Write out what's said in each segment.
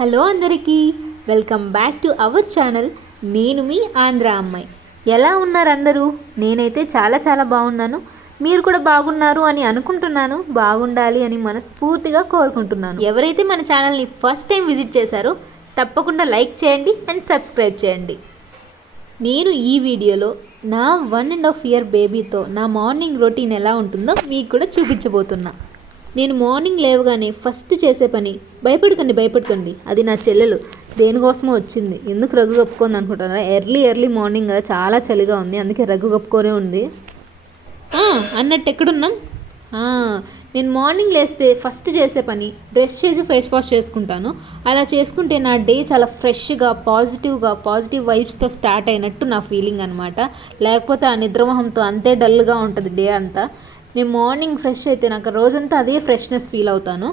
Hello అందరికీ, welcome back to our channel. నేను మీ ఆంధ్ర అమ్మాయి. ఎలా ఉన్నారు అందరూ? నేనైతే చాలా బాగున్నాను. మీరు కూడా బాగున్నారు అని అనుకుంటున్నాను. బాగుండాలి అని మనస్ఫూర్తిగా కోరుకుంటున్నాను. ఎవరైతే మన ఛానల్ని ఫస్ట్ టైం విజిట్ చేశారో తప్పకుండా లైక్ చేయండి అండ్ సబ్స్క్రైబ్ చేయండి. నేను ఈ వీడియోలో నా 1.5 ఇయర్ బేబీతో నా మార్నింగ్ రొటీన్ ఎలా ఉంటుందో మీకు కూడా చూపించబోతున్నా. నేను మార్నింగ్ లేవగానే ఫస్ట్ చేసే పని, భయపడకండి, అది నా చెల్లెలు దేనికోసమో వచ్చింది. ఎందుకు రగ్గు కప్పుకుంది అనుకుంటున్నారా? ఎర్లీ మార్నింగ్ కదా, చాలా చలిగా ఉంది, అందుకే రగ్గు కప్పుకొనే ఉంది అన్నట్టు. ఎక్కడున్నాం? నేను మార్నింగ్ లేస్తే ఫస్ట్ చేసే పని బ్రష్ చేసి ఫేస్ వాష్ చేసుకుంటాను. అలా చేసుకుంటే నా డే చాలా ఫ్రెష్గా పాజిటివ్ వైబ్స్తో స్టార్ట్ అయినట్టు నా ఫీలింగ్ అనమాట. లేకపోతే ఆ నిద్రమోహంతో అంతే డల్గా ఉంటుంది డే అంతా. నేను మార్నింగ్ ఫ్రెష్ అయితే నాకు రోజంతా అదే ఫ్రెష్నెస్ ఫీల్ అవుతాను.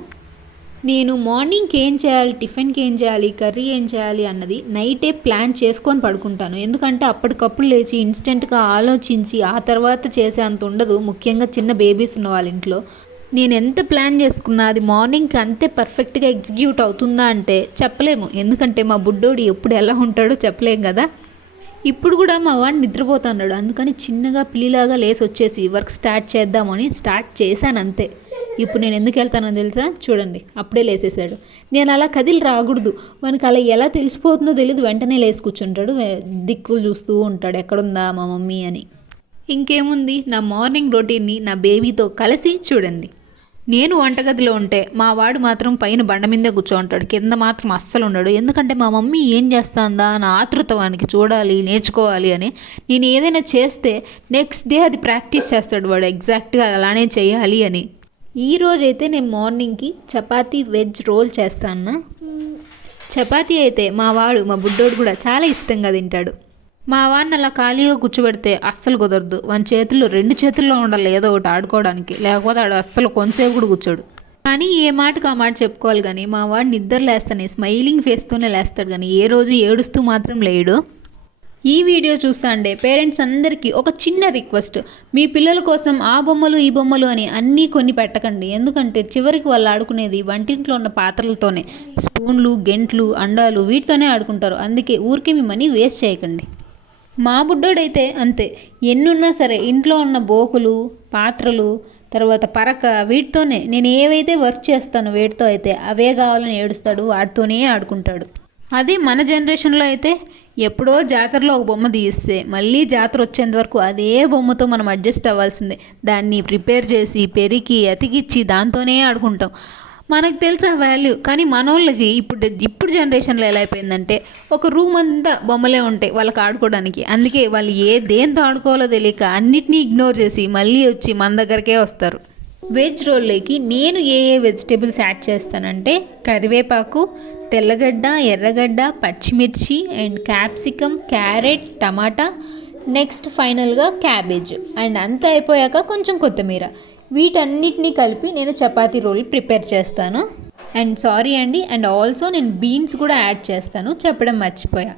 నేను మార్నింగ్కి ఏం చేయాలి, టిఫిన్కి ఏం చేయాలి, కర్రీ ఏం చేయాలి అన్నది నైటే ప్లాన్ చేసుకొని పడుకుంటాను. ఎందుకంటే అప్పటికప్పుడు లేచి ఇన్స్టెంట్గా ఆలోచించి ఆ తర్వాత చేసే అంత ఉండదు, ముఖ్యంగా చిన్న బేబీస్ ఉన్న వాళ్ళ ఇంట్లో. నేను ఎంత ప్లాన్ చేసుకున్నా అది మార్నింగ్కి అంతే పర్ఫెక్ట్గా ఎగ్జిక్యూట్ అవుతుందా అంటే చెప్పలేము. ఎందుకంటే మా బుడ్డోడు ఎప్పుడు ఎలా ఉంటాడో చెప్పలేం కదా. ఇప్పుడు కూడా మా వాడు నిద్రపోతున్నాడు, అందుకని చిన్నగా పిల్లిలాగా లేసి వచ్చేసి వర్క్ స్టార్ట్ చేద్దామని స్టార్ట్ చేశాను అంతే. ఇప్పుడు నేను ఎందుకు వెళ్తానో తెలుసా? చూడండి, అప్పుడే లేసేసాడు. నేను అలా కదిలి రాకూడదు, మనకి అలా ఎలా తెలిసిపోతుందో తెలియదు. వెంటనే లేసి కూర్చుంటాడు, దిక్కులు చూస్తూ ఉంటాడు ఎక్కడుందా మా మమ్మీ అని. ఇంకేముంది, నా మార్నింగ్ రొటీన్ని నా బేబీతో కలిసి చూడండి. నేను వంటగదిలో ఉంటే మా వాడు మాత్రం పైన బండ మీదే కూర్చోంటాడు, కింద మాత్రం అస్సలు ఉండడు. ఎందుకంటే మా మమ్మీ ఏం చేస్తుందా నా ఆతృత వానికి చూడాలి, నేర్చుకోవాలి అని. నేను ఏదైనా చేస్తే నెక్స్ట్ డే అది ప్రాక్టీస్ చేస్తాడు వాడు, ఎగ్జాక్ట్గా అలానే చేయాలి అని. ఈరోజైతే నేను మార్నింగ్కి చపాతీ వెజ్ రోల్ చేస్తాను. చపాతీ అయితే మా బుడ్డోడు కూడా చాలా ఇష్టంగా తింటాడు. మా వాడిని అలా ఖాళీగా కూర్చోబెడితే అస్సలు కుదరదు. వాని చేతుల్లో 2 చేతుల్లో ఉండాలి ఏదో ఒకటి ఆడుకోవడానికి, లేకపోతే ఆడు అస్సలు కొంతసేపు కూడా కూర్చోడు. కానీ ఏ మాటకు ఆ మాట చెప్పుకోవాలి. కానీ మా వాడు నిద్ర లేస్తానే స్మైలింగ్ ఫేస్తోనే లేస్తాడు, కానీ ఏ రోజు ఏడుస్తూ మాత్రం లేడు. ఈ వీడియో చూస్తాండే పేరెంట్స్ అందరికీ ఒక చిన్న రిక్వెస్ట్, మీ పిల్లల కోసం ఆ బొమ్మలు ఈ బొమ్మలు అని అన్నీ కొన్ని పెట్టకండి. ఎందుకంటే చివరికి వాళ్ళు ఆడుకునేది వంటింట్లో ఉన్న పాత్రలతోనే. స్పూన్లు, గెంట్లు, అండాలు వీటితోనే ఆడుకుంటారు. అందుకే ఊరికే మీ మనీ వేస్ట్ చేయకండి. మా బుడ్డోడైతే అంతే, ఎన్నున్నా సరే ఇంట్లో ఉన్న బోకులు, పాత్రలు, తర్వాత పరక వీటితోనే నేను ఏవైతే వర్క్ చేస్తానో వేటితో అయితే అవే కావాలని ఏడుస్తాడు, వాటితోనే ఆడుకుంటాడు. అదే మన జనరేషన్లో అయితే ఎప్పుడో జాతరలో ఒక బొమ్మ తీయిస్తే మళ్ళీ జాతర వచ్చేంత వరకు అదే బొమ్మతో మనం అడ్జస్ట్ అవ్వాల్సిందే. దాన్ని ప్రిపేర్ చేసి పెరికి అతికిచ్చి దాంతోనే ఆడుకుంటాం. మనకు తెలుసు ఆ వాల్యూ. కానీ మనోళ్ళకి ఇప్పుడు జనరేషన్లో ఎలా అయిపోయిందంటే ఒక రూమ్ అంతా బొమ్మలే ఉంటాయి వాళ్ళకి ఆడుకోవడానికి. అందుకే వాళ్ళు దేంతో ఆడుకోవాలో తెలియక అన్నిటినీ ఇగ్నోర్ చేసి మళ్ళీ వచ్చి మన దగ్గరకే వస్తారు. వెజ్ రోల్లోకి నేను ఏ వెజిటేబుల్స్ యాడ్ చేస్తానంటే కరివేపాకు, తెల్లగడ్డ, ఎర్రగడ్డ, పచ్చిమిర్చి and capsicum, carrot, tomato, next ఫైనల్గా క్యాబేజ్ అండ్ అంతా అయిపోయాక కొంచెం కొత్తిమీర. వీటన్నిటినీ కలిపి నేను చపాతీ రోల్ ప్రిపేర్ చేస్తాను. అండ్ సారీ అండి, అండ్ ఆల్సో నేను బీన్స్ కూడా యాడ్ చేస్తాను, చెప్పడం మర్చిపోయా.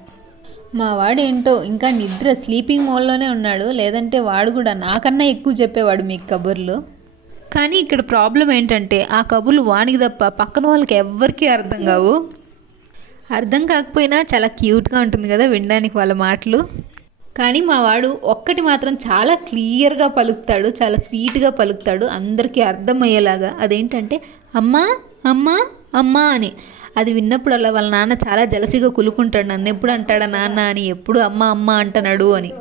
మా వాడు ఏంటో ఇంకా నిద్ర స్లీపింగ్ మోడ్లోనే ఉన్నాడు, లేదంటే వాడు కూడా నాకన్నా ఎక్కువ చెప్పేవాడు మీకు కబుర్లు. కానీ ఇక్కడ ప్రాబ్లం ఏంటంటే ఆ కబుర్లు వానికి తప్ప పక్కన వాళ్ళకి ఎవ్వరికీ అర్థం కావు. అర్థం కాకపోయినా చాలా క్యూట్గా ఉంటుంది కదా వినడానికి వాళ్ళ మాటలు. కానీ మా వాడు ఒక్కటి మాత్రం చాలా క్లియర్గా పలుకుతాడు, చాలా స్వీట్గా పలుకుతాడు, అందరికీ అర్థమయ్యేలాగా. అదేంటంటే అమ్మా అమ్మా అమ్మా అని. అది విన్నప్పుడు అలా వాళ్ళ నాన్న చాలా జలసిగా కులుకుంటాడు, నన్ను ఎప్పుడు అంటాడా నాన్న అని, ఎప్పుడు అమ్మ అమ్మ అంటున్నాడు అని.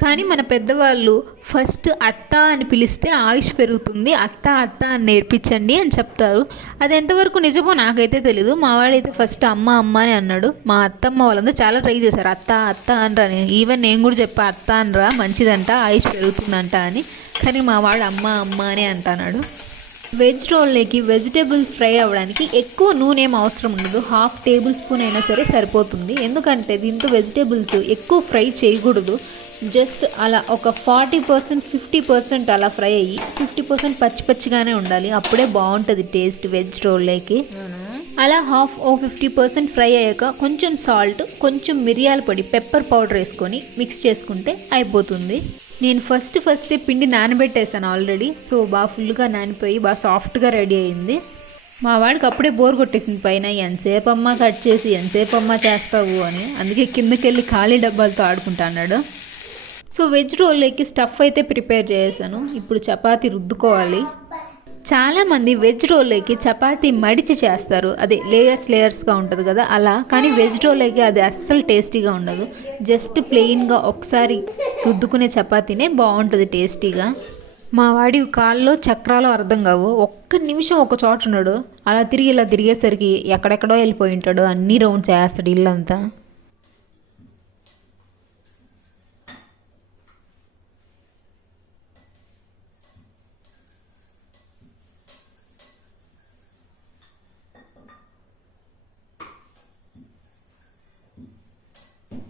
కానీ మన పెద్దవాళ్ళు ఫస్ట్ అత్త అని పిలిస్తే ఆయుష్ పెరుగుతుంది, అత్త అత్త అని నేర్పించండి అని చెప్తారు. అది ఎంతవరకు నిజమో నాకైతే తెలీదు. మా వాడైతే ఫస్ట్ అమ్మ అమ్మ అని అన్నాడు. మా అత్తమ్మ వాళ్ళందరూ చాలా ట్రై చేశారు అత్త అత్త అనరా. ఈవెన్ నేను కూడా చెప్పా అత్త అనరా, మంచిదంట, ఆయుష్ పెరుగుతుందంట అని. కానీ మా వాడు అమ్మ అమ్మ అని అంటున్నాడు. వెజ్ రోల్లోకి వెజిటేబుల్స్ ఫ్రై అవ్వడానికి ఎక్కువ నూనె ఏం అవసరం ఉండదు, 1/2 టేబుల్ స్పూన్ అయినా సరే సరిపోతుంది. ఎందుకంటే దీంతో వెజిటేబుల్స్ ఎక్కువ ఫ్రై చేయకూడదు. జస్ట్ అలా ఒక 40% 50% అలా ఫ్రై అయ్యి 50% పచ్చిగానే ఉండాలి, అప్పుడే బాగుంటుంది టేస్ట్ వెజ్ రోల్లోకి. అలా 50% ఫ్రై అయ్యాక కొంచెం సాల్ట్, కొంచెం మిరియాల పొడి, పెప్పర్ పౌడర్ వేసుకొని మిక్స్ చేసుకుంటే అయిపోతుంది. నేను ఫస్ట్ పిండి నానబెట్టేసాను ఆల్రెడీ. సో బాగా ఫుల్గా నానిపోయి బాగా సాఫ్ట్గా రెడీ అయింది. మా వాడికి అప్పుడే బోర్ కొట్టేసింది పైన, ఎంతసేపు అమ్మ కట్ చేసి ఎంతసేపు అమ్మ చేస్తావు అని. అందుకే కిందకి వెళ్ళి ఖాళీ డబ్బాలతో ఆడుకుంటా అన్నాడు. సో వెజ్ రోల్లోకి స్టఫ్ అయితే ప్రిపేర్ చేసాను. ఇప్పుడు చపాతీ రుద్దుకోవాలి. చాలామంది వెజ్ రోల్లోకి చపాతీ మడిచి చేస్తారు, అదే లేయర్స్గా ఉంటుంది కదా అలా. కానీ వెజ్ రోల్లోకి అది అస్సలు టేస్టీగా ఉండదు. జస్ట్ ప్లెయిన్గా ఒకసారి రుద్దుకునే చపాతీనే బాగుంటుంది టేస్టీగా. మా వాడి కాల్లో చక్రాలు అర్థం కావు. ఒక్క నిమిషం ఒక చోట ఉన్నాడు, అలా తిరిగి ఇలా తిరిగేసరికి ఎక్కడెక్కడో వెళ్ళిపోయి ఉంటాడు. అన్ని రౌండ్ చేస్తాడు ఇల్లంతా.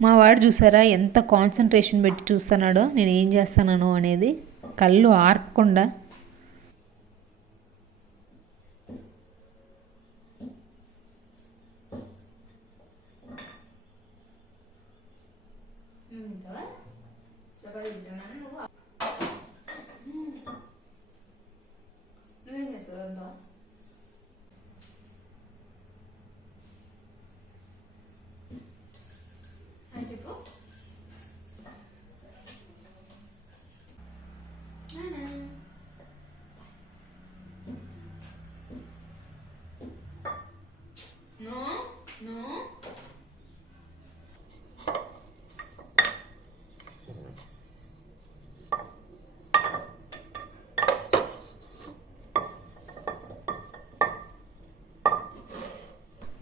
మా వాడు చూసారా ఎంత కాన్సన్ట్రేషన్ పెట్టి చూస్తున్నాడో నేను ఏం చేస్తున్నాను అనేది, కళ్ళు ఆర్పకుండా.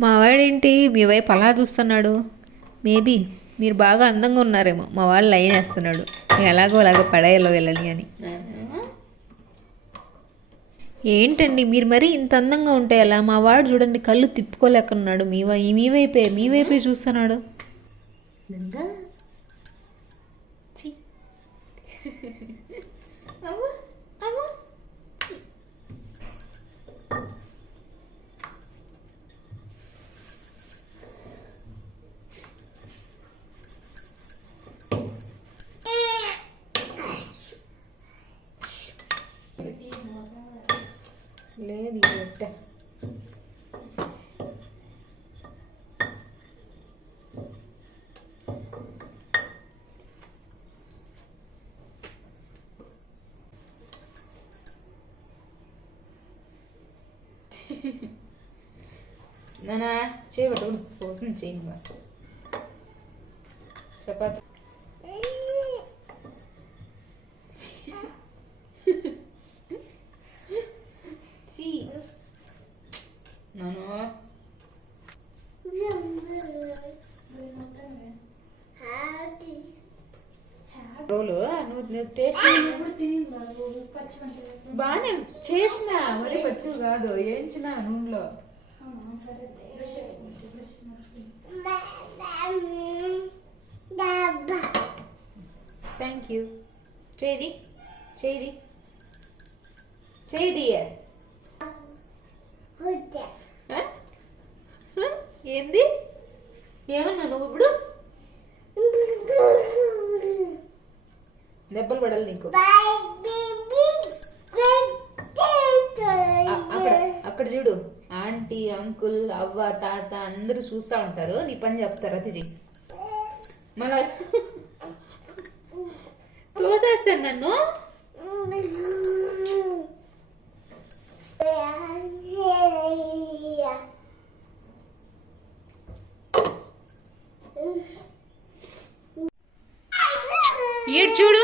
మా వాడేంటి మీ వైపు అలా చూస్తున్నాడు? మేబీ మీరు బాగా అందంగా ఉన్నారేమో, మా వాళ్ళు లైన్ వేస్తున్నాడు ఎలాగో అలాగో పడేయాలో వెళ్ళని అని. ఏంటండి మీరు మరీ ఇంత అందంగా ఉంటే ఎలా? మా వాడు చూడండి కళ్ళు తిప్పుకోలేకున్నాడు, మీ వైపే చూస్తున్నాడు. లేదు నానా చేయబట్టు పోతుంది చేయి చపాతి. రోలు నువ్వు టేస్ట్ బాగానే చేసినా, మరి పచ్చులు కాదు వేయించిన నూనెలో. Thank you. చేయి చేయి చేయి. ఏంది ఏమన్నా నువ్వు ఇప్పుడు? దెబ్బలు పడాలి నీకు. అక్కడ చూడు, ఆంటీ అంకుల్ అవ్వ తాత అందరూ చూస్తూ ఉంటారు, నీ పని చెప్తారు. అది చెయ్యి. మళ్ళా తోసేస్తాను నన్ను. ఏడు చూడు.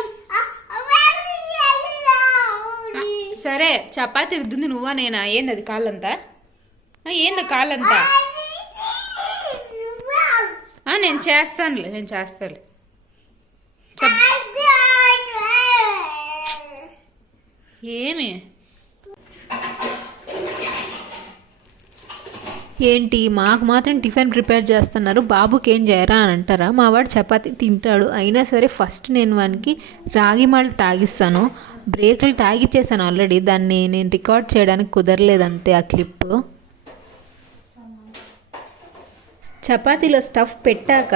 సరే చపాతి రుద్దుంది నువ్వా నేనా? ఏంది అది కాళ్ళంతా? ఏంది కాళ్ళంతా? నేను చేస్తానులే. ఏమి ఏంటి మాకు మాత్రం టిఫిన్ ప్రిపేర్ చేస్తున్నారు, బాబుకి ఏం చేయరా అని అంటారా? మా వాడు చపాతీ తింటాడు. అయినా సరే ఫస్ట్ నేను వానికి రాగి మాల్ట్ తాగిస్తాను. బ్రేక్లు తాగిచ్చేసాను ఆల్రెడీ, దాన్ని నేను రికార్డ్ చేయడానికి కుదరలేదు అంతే ఆ క్లిప్. చపాతీలో స్టఫ్ పెట్టాక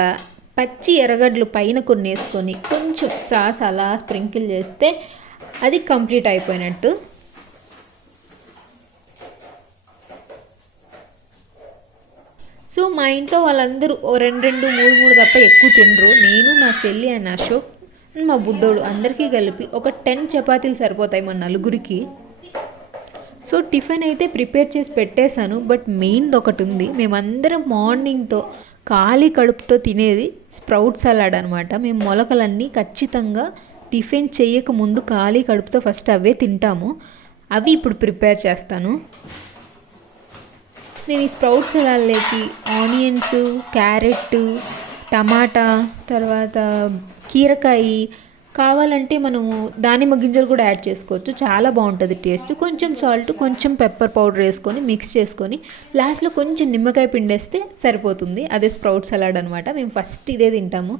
పచ్చి ఎర్రగడ్డలు పైన కొన్ని వేసుకొని కొంచెం సాస్ అలా స్ప్రింకిల్ చేస్తే అది కంప్లీట్ అయిపోయినట్టు. మా ఇంట్లో వాళ్ళందరూ ఓ 2 3 తప్ప ఎక్కువ తినరు. నేను, నా చెల్లి అండ్ అశోక్, మా బుడ్డోడు అందరికీ కలిపి ఒక 10 చపాతీలు సరిపోతాయి మన నలుగురికి. సో టిఫిన్ అయితే ప్రిపేర్ చేసి పెట్టేశాను. బట్ మెయిన్ది ఒకటి ఉంది. మేమందరం మార్నింగ్తో ఖాళీ కడుపుతో తినేది స్ప్రౌట్ సలాడ్ అనమాట. మేము మొలకలన్నీ ఖచ్చితంగా టిఫిన్ చేయక ముందు ఖాళీ కడుపుతో ఫస్ట్ అవే తింటాము. అవి ఇప్పుడు ప్రిపేర్ చేస్తాను. నేను ఈ స్ప్రౌట్ సలాడ్లోకి ఆనియన్స్, క్యారెట్, టమాటా, తర్వాత కీరకాయ, కావాలంటే మనము దానిమ్మ గింజలు కూడా యాడ్ చేసుకోవచ్చు. చాలా బాగుంటుంది టేస్ట్. కొంచెం సాల్ట్, కొంచెం పెప్పర్ పౌడర్ వేసుకొని మిక్స్ చేసుకొని లాస్ట్లో కొంచెం నిమ్మకాయ పిండేస్తే సరిపోతుంది. అదే స్ప్రౌట్ సలాడ్ అనమాట. మేము ఫస్ట్ ఇదే తింటాము.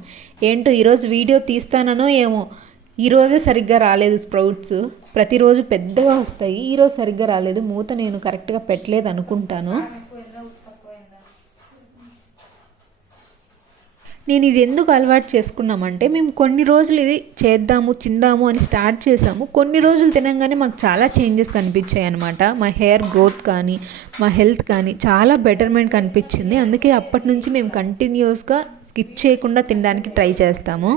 ఏంటో ఈరోజు వీడియో తీస్తానో ఏమో, ఈరోజే సరిగ్గా రాలేదు స్ప్రౌట్స్. ప్రతిరోజు పెద్దగా వస్తాయి, ఈరోజు సరిగ్గా రాలేదు. మూత నేను కరెక్ట్గా పెట్టలేదు అనుకుంటాను. నేను ఇది ఎందుకు అలవాటు చేసుకున్నామంటే, మేము కొన్ని రోజులు ఇది చేద్దాము తిందాము అని స్టార్ట్ చేసాము. కొన్ని రోజులు తినంగానే మాకు చాలా చేంజెస్ కనిపించాయి అనమాట. మా హెయిర్ గ్రోత్ కానీ, మా హెల్త్ కానీ చాలా బెటర్మెంట్ కనిపించింది. అందుకే అప్పటి నుంచి మేము కంటిన్యూస్గా స్కిప్ చేయకుండా తినడానికి ట్రై చేస్తాము.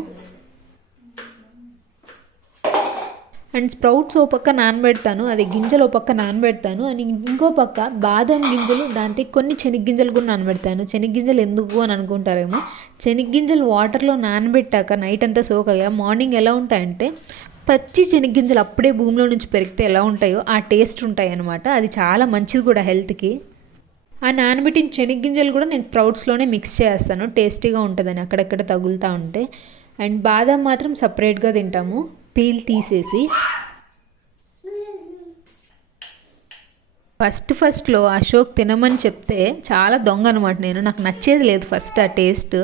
అండ్ స్ప్రౌట్స్ ఓ పక్క నానబెడతాను, అది గింజలు ఓ పక్క నానబెడతాను. అని ఇంకో పక్క బాదం గింజలు, దాంతో కొన్ని శనగగింజలు కూడా నానబెడతాను. శనగగింజలు ఎందుకు అని అనుకుంటారేమో, శనగగింజలు వాటర్లో నానబెట్టాక నైట్ అంతా సోకగా మార్నింగ్ ఎలా ఉంటాయంటే, పచ్చి శనగగింజలు అప్పుడే భూమిలో నుంచి పెరిగితే ఎలా ఉంటాయో ఆ టేస్ట్ ఉంటాయి అన్నమాట. అది చాలా మంచిది కూడా హెల్త్కి. ఆ నానబెట్టిన శనగగింజలు కూడా నేను స్ప్రౌట్స్లోనే మిక్స్ చేస్తాను, టేస్టీగా ఉంటుందని అక్కడక్కడ తగులుతూ ఉంటే. అండ్ బాదం మాత్రం సపరేట్గా తింటాము, పీల్ తీసేసి. ఫస్ట్లో అశోక్ తినమని చెప్తే చాలా దొంగ అనమాట నేను. నాకు నచ్చేది లేదు ఫస్ట్ ఆ టేస్ట్.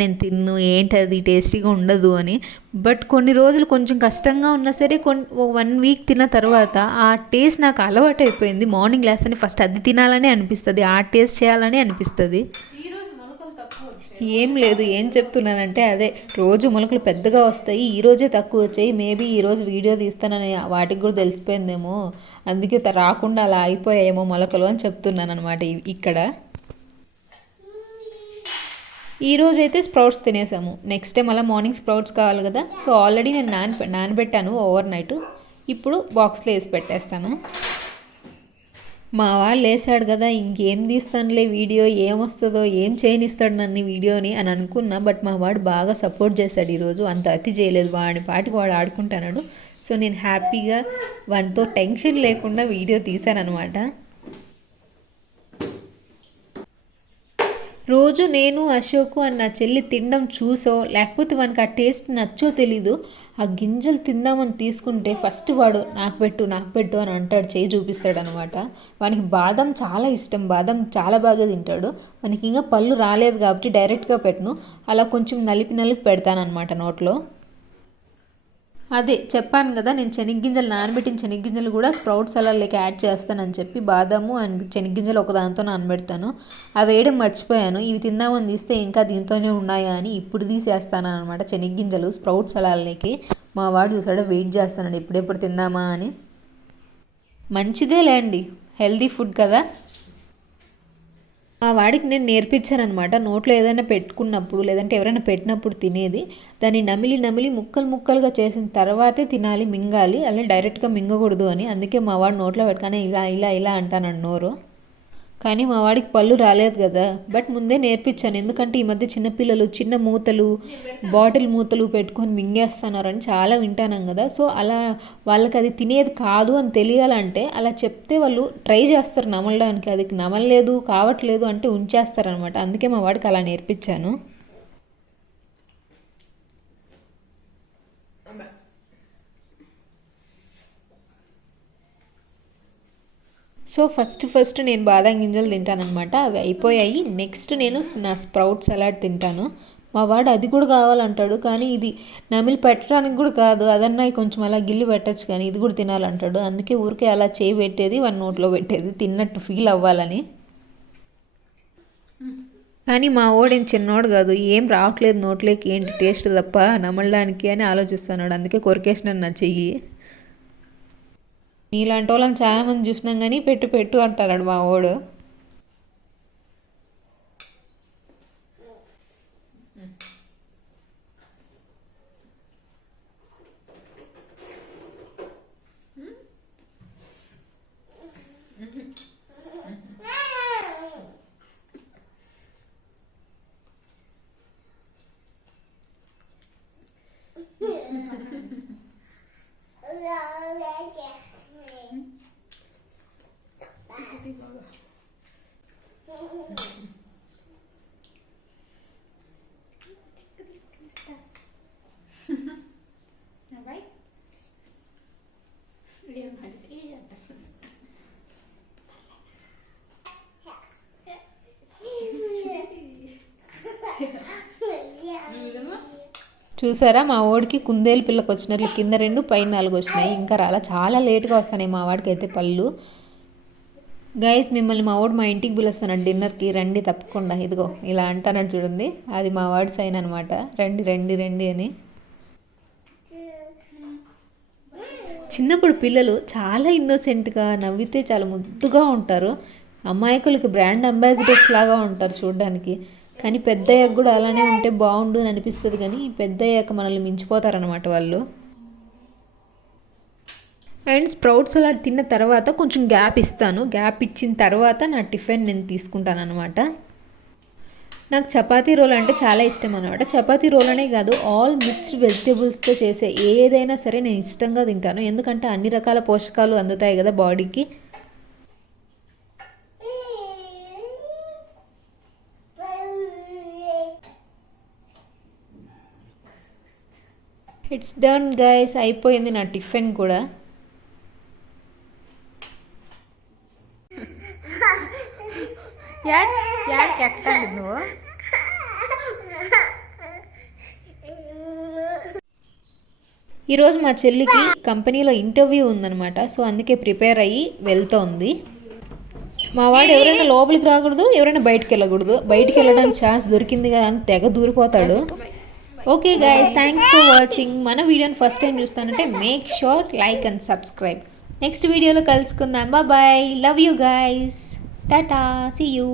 నేను తిన్ను, ఏంటది టేస్టీగా ఉండదు అని. బట్ కొన్ని రోజులు కొంచెం కష్టంగా ఉన్నా సరే 1 వీక్ తిన్న తర్వాత ఆ టేస్ట్ నాకు అలవాటు అయిపోయింది. మార్నింగ్ లేస్తేనే ఫస్ట్ అది తినాలని అనిపిస్తుంది, ఆ టేస్ట్ చేయాలని అనిపిస్తుంది. ఏం లేదు, ఏం చెప్తున్నానంటే అదే, రోజు మొలకలు పెద్దగా వస్తాయి, ఈరోజే తక్కువ వచ్చాయి. మేబీ ఈరోజు వీడియో తీస్తానని వాటికి కూడా తెలిసిపోయిందేమో, అందుకే రాకుండా అలా అయిపోయాయేమో మొలకలు అని చెప్తున్నాను అనమాట ఇక్కడ. ఈరోజు అయితే స్ప్రౌట్స్ తినేసాము. నెక్స్ట్ డే మళ్ళీ మార్నింగ్ స్ప్రౌట్స్ కావాలి కదా. సో ఆల్రెడీ నేను నానబెట్టాను ఓవర్ నైట్. ఇప్పుడు బాక్స్లో వేసి పెట్టేస్తాను. మా వాళ్ళు వేసాడు కదా, ఇంకేం తీస్తానులే వీడియో, ఏమొస్తుందో, ఏం చేయనిస్తాడు నన్ను వీడియోని అని అనుకున్నా. బట్ మా వాడు బాగా సపోర్ట్ చేశాడు ఈరోజు. అంత అతి చేయలేదు, వాడి పాటికి వాడు ఆడుకుంటున్నాడు. సో నేను హ్యాపీగా వాడితో టెన్షన్ లేకుండా వీడియో తీశాను అనమాట. రోజు నేను, అశోకు అండ్ నా చెల్లి తినడం చూసో, లేకపోతే వానికి ఆ టేస్ట్ నచ్చో తెలీదు, ఆ గింజలు తిందామని తీసుకుంటే ఫస్ట్ వాడు నాకు పెట్టు అని అంటాడు, చేయి చూపిస్తాడు అనమాట. వానికి బాదం చాలా ఇష్టం, బాదం చాలా బాగా తింటాడు. వానికి ఇంకా పళ్ళు రాలేదు కాబట్టి డైరెక్ట్గా పెట్టను, అలా కొంచెం నలిపి పెడతాను అనమాట నోట్లో. అదే చెప్పాను కదా, నేను శనగగింజలు నానబెట్టిన శనగగింజలు కూడా స్ప్రౌట్ సలాడ్లోకి యాడ్ చేస్తానని చెప్పి బాదాము అండ్ శనగగింజలు ఒక దాంతో నానబెడతాను. అవి వేయడం మర్చిపోయాను. ఇవి తిందామని తీస్తే ఇంకా దీంతోనే ఉన్నాయా అని ఇప్పుడు తీసేస్తాను అనమాట శనగగింజలు స్ప్రౌట్ సలాడ్లోకి. మా వాడు చూసాడు, వెయిట్ చేస్తానండి ఎప్పుడెప్పుడు తిందామా అని. మంచిదే లేండి, హెల్దీ ఫుడ్ కదా. ఆ వాడికి నేను నేర్పించానమాట, నోట్లో ఏదైనా పెట్టుకున్నప్పుడు లేదంటే ఎవరైనా పెట్టినప్పుడు తినేది దాన్ని నమిలి ముక్కలుగా చేసిన తర్వాతే తినాలి, మింగాలి, అలా డైరెక్ట్గా మింగకూడదు అని. అందుకే మా వాడు నోట్లో పెట్టుకొని ఇలా అంటాను నోరు. కానీ మా వాడికి పళ్ళు రాలేదు కదా, బట్ ముందే నేర్పించాను. ఎందుకంటే ఈ మధ్య చిన్నపిల్లలు చిన్న మూతలు, బాటిల్ మూతలు పెట్టుకొని మింగేస్తున్నారని చాలా వింటాను కదా. సో అలా వాళ్ళకి అది తినేది కాదు అని తెలియాలంటే అలా చెప్తే వాళ్ళు ట్రై చేస్తారు నమలడానికి. అది నమలలేదు, కావట్లేదు అంటే ఉంచేస్తారనమాట. అందుకే మా వాడికి అలా నేర్పించాను. సో ఫస్ట్ నేను బాదం గింజలు తింటానమాట. అవి అయిపోయాయి. నెక్స్ట్ నేను నా స్ప్రౌట్ సలాడ్ తింటాను. మా వాడు అది కూడా కావాలంటాడు, కానీ ఇది నమిలి పెట్టడానికి కూడా కాదు, అదన్నా కొంచెం అలా గిల్లి పెట్టచ్చు, కానీ ఇది కూడా తినాలంటాడు. అందుకే ఊరికే అలా చేయి పెట్టేది, వాడి నోట్లో పెట్టేది, తిన్నట్టు ఫీల్ అవ్వాలని. కానీ మా వాడేం చిన్నోడు కాదు, ఏం రావట్లేదు నోట్లోకి, ఏంటి టేస్ట్ తప్ప నమలడానికి అని ఆలోచిస్తున్నాడు. అందుకే కొరికేసినాను నా చెయ్యి. నీలాంటి వాళ్ళని చాలామంది చూసినాం కానీ పెట్టు అంటాడు మా వాడు. చూసారా మా వాడికి కుందేలు పిల్లకి వచ్చినట్లు కింద 2 పైన 4 వచ్చినాయి. ఇంకా రాలా, చాలా లేట్గా వస్తున్నాయి మా వాడికి అయితే పళ్ళు. గైస్ మిమ్మల్ని మా వాడు మా ఇంటికి పిలుస్తున్నాడు డిన్నర్కి, రండి తప్పకుండా. ఇదిగో ఇలా అంటున్నాడు చూడండి, అది మా వాడి సైన్ అనమాట, రండి రండి రండి అని. చిన్నప్పుడు పిల్లలు చాలా ఇన్నోసెంట్గా నవ్వితే చాలా ముద్దుగా ఉంటారు. అమాయకులకి బ్రాండ్ అంబాసిడర్స్ లాగా ఉంటారు చూడడానికి. కానీ పెద్ద అయ్యాక కూడా అలానే ఉంటే బాగుండు అని అనిపిస్తుంది. కానీ పెద్ద అయ్యాక మనల్ని మించిపోతారనమాట వాళ్ళు. అండ్ స్ప్రౌట్స్ అలా తిన్న తర్వాత కొంచెం గ్యాప్ ఇస్తాను. గ్యాప్ ఇచ్చిన తర్వాత నా టిఫిన్ నేను తీసుకుంటాను అనమాట. నాకు చపాతీ రోల్ అంటే చాలా ఇష్టం అనమాట. చపాతీ రోల్ అనే కాదు, ఆల్ మిక్స్డ్ వెజిటేబుల్స్తో చేసే ఏదైనా సరే నేను ఇష్టంగా తింటాను. ఎందుకంటే అన్ని రకాల పోషకాలు అందుతాయి కదా బాడీకి. ఇట్స్ డన్ గైస్, అయిపోయింది నా టిఫిన్ కూడా. నువ్వు ఈరోజు మా చెల్లికి కంపెనీలో ఇంటర్వ్యూ ఉందనమాట. సో అందుకే ప్రిపేర్ అయ్యి వెళ్తోంది. మా వాడు ఎవరైనా లోపలికి రాకూడదు, ఎవరైనా బయటికి వెళ్ళకూడదు. బయటికి వెళ్ళడానికి ఛాన్స్ దొరికింది కదా అని తెగ దూరిపోతాడు. Okay guys, thanks for watching. మన వీడియోని ఫస్ట్ టైం చూస్తానంటే make sure like and subscribe. Next వీడియోలో కలుసుకుందాం. Bye, love you guys, tata, see you.